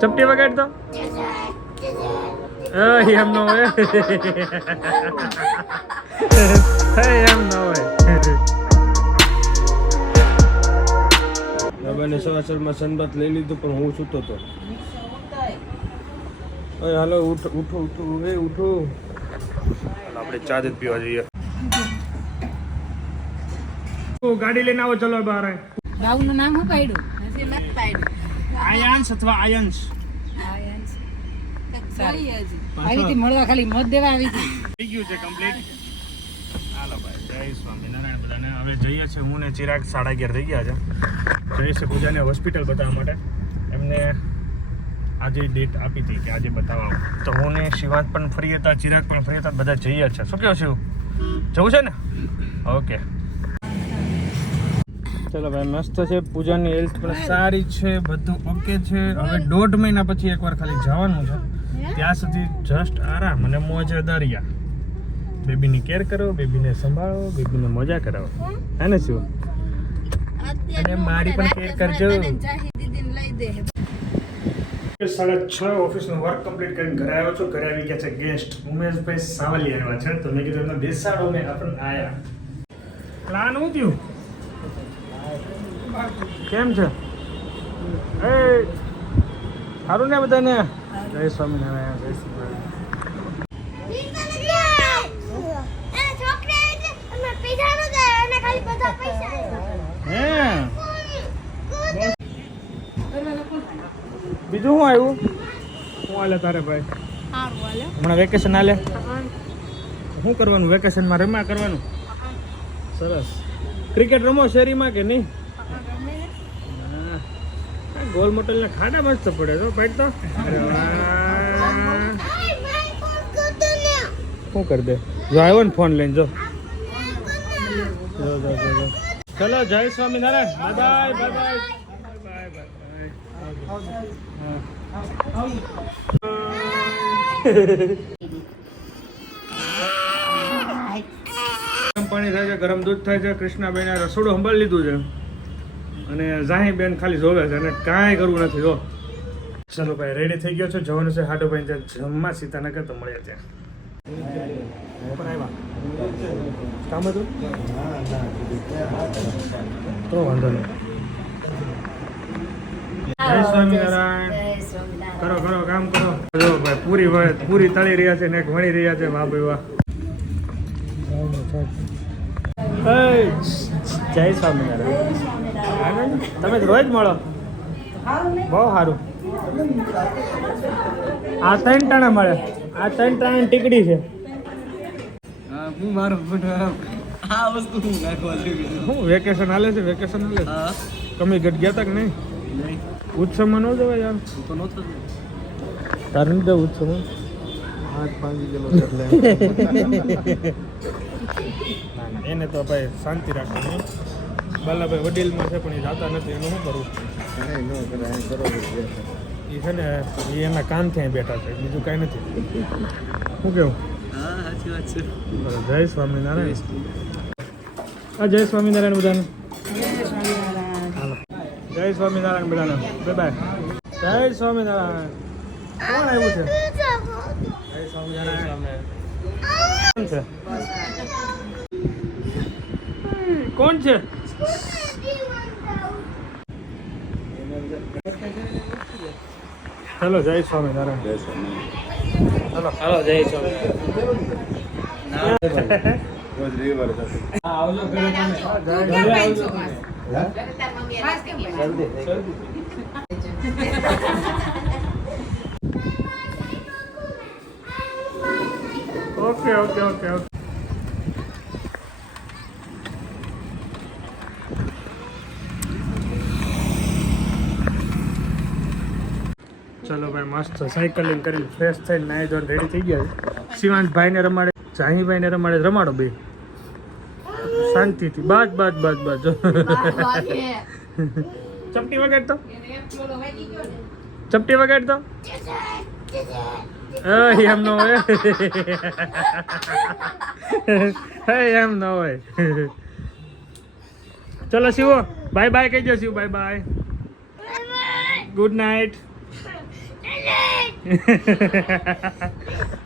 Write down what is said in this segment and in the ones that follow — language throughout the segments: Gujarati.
ચપટી વગાડ તો એમ ન હોય એમ ન હોય. બાબાને સવાસરમાં સનબાથ લઈ લીધું પણ હું સૂતો હતો. હાલો ઉઠો ઉઠો ઉઠો એ ઉઠો આપણે ચા જ પીવા જઈએ. ગાડી લઈને આવો ચલો બહાર. બાઉનું નામ શું પાડ્યું? હજી નથી પાડ્યું. આયન્સ અથવા આયન્સ આવી હતી મળવા, ખાલી મત દેવા આવી હતી. થઈ ગયું છે કમ્પ્લીટ. હાલો ભાઈ, જય સ્વામિનારાયણ બધાને. હવે જઈએ છીએ, હું ને ચિરાગ 11:30 થઈ ગયા છે. જઈએ છીએ પૂજાને હોસ્પિટલ બતાવવા માટે. એમને આજે ડેટ આપી હતી કે આજે બતાવવાનું, તો હું ને શિવાંત પણ ફ્રી હતા, ચિરાગ પણ ફ્રી હતા, બધા જઈએ છે. શું કહો શિવ, જવું છે ને? ઓકે ચલો ભાઈ, મસ્ત છે. પૂજાની હેલ્થ પણ સારી છે, બધું ઓકે છે. હવે 1.5 મહિના પછી એકવાર ખાલી જવાનું છે. ત્યાં સુધી જસ્ટ આરામ અને મોજે દરિયા. બેબીની કેર કરો, બેબીને સંભાળો, બેબીને મજા કરાવો, હે ને શિવ? અને મારી પણ કેર કરજો. 6:30 ઓફિસનું વર્ક કમ્પ્લીટ કરીને ઘરે આવ્યો છું. ઘરે આવી ગયા છે ગેસ્ટ ઉમેશભાઈ સાવલી આવ્યા છે, તો મેં કીધું એમને બેસાડો. મેં આપણને આયા પ્લાન શું થયું? કેમ છે? એ સારું ને બધાને? જય સ્વામિનારાયણ. જય સ્વામિનારાયણ. બીજું શું આવ્યું? શું હાલે તારે ભાઈ? હમણાં વેકેશન હાલે? શું કરવાનું વેકેશનમાં? રમ્યા કરવાનું? સરસ. ક્રિકેટ રમો શેરીમાં કે નહીં? ગોલ મોટલ ના ખાડા મસ્ત પડે તો પાડ તો. અરે વાહ, શું કરી દે? જો આવ્યો ને ફોન લઈને, જો જો જો જો. ચલો જય Swaminarayan. Bye bye bye bye ગરમ પાણી થાય છે, ગરમ દૂધ થાય છે. કૃષ્ણાબેને રસોડું સંભાળી લીધું છે અને જાહી બેન ખાલી જોવે છે અને કાંઈ કરવું નથી. જો ચલો ભાઈ, રેડી થઈ ગયો છો, જવાનું છે હાડોભાઈ ત્યાં જમવા સીતાનગર. તો મળ્યા ત્યાં કામ હતું તો વાંધો નહીં. જય સ્વામિનારાયણ. કરો કરો કામ કરો. જો ભાઈ પૂરી તળી રહ્યા છે ને એક વણી રહ્યા છે. વાહ ભાઈ વાહ. જય સ્વામિનારાયણ. તમે રોજ મળો? બહુ સારું. આ 3 ટાણા મળે. આ 3 ટાણા ટીકડી છે. હું વેકેશન હાલે છે? વેકેશન હાલે તમે ગઢ ગયા હતા કે નહીં? ઉત્સવમાં ન જવાય યાર? તારે નહીં જવું ઉત્સવમાં? 8-5 કિલો એટલે એને તો ભાઈ શાંતિ રાખવાની. બાલાભાઈ વડીલમાં છે પણ એ જાતા નથી. એનું શું કરવું? એ છે ને, એ એના કામથી અહીં બેઠા છે, બીજું કાંઈ નથી. શું કેવું? જય સ્વામિનારાયણ. જય સ્વામિનારાયણ બધાને. જય સ્વામિનારાયણ બધાને. Bye bye. જય સ્વામિનારાયણ. કોણ આવ્યું છે? જય સ્વામિનારાયણ. કોણ છે? હેલો જય સ્વામિનારાયણ. જય સ્વામિનારાયણ. હેલો હેલો જય સ્વામિનારાયણ. રોજ રવિવારે આવજો ઘરે તમે. Okay okay okay okay. ચલો ભાઈ, મસ્ત સાયકલિંગ કરી ફ્રેશ થઈને નાહી ધોઈને રેડી થઈ ગયા છે. શિવાંતભાઈને રમાડે, જાહીભાઈને રમાડે, રમાડો બે શાંતિથી. બસ બસ બસ બસ. ચપટી વગાડતો, ચપટી વગાડતો. એમ ન હોય, એમ ન હોય. ચલો શિવો બાય બાય કહી દો. Shiv bye bye, good night.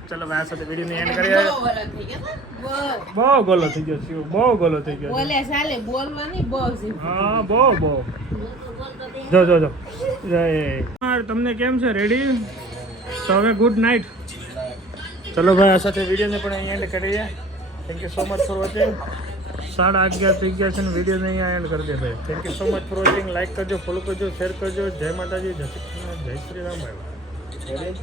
ચલો ભાઈ આ સાથે વિડીયોને એન્ડ કરીએ. બહુ ગોલો થઈ ગયો શિવ, બહુ ગોલો થઈ ગયો. બોલે ચાલે બોલવાની બહુ છે. હા બહુ જો તમને કેમ છે? રેડી? તો હવે ગુડ નાઇટ. ચલો ભાઈ આ સાથે વિડીયોને પણ અહીં એન્ડ કરીએ. Thank you so much for watching. 11:30 થઈ ગયા છે ને વિડીયોને અહીંયા એન્ડ કરી દે ભાઈ. Thank you so much for watching. Like કરજો, ફોલો કરજો, શેર કરજો. જય માતાજી, જય શ્રી કૃષ્ણ, જય શ્રી રામ ભાઈ. રેડી?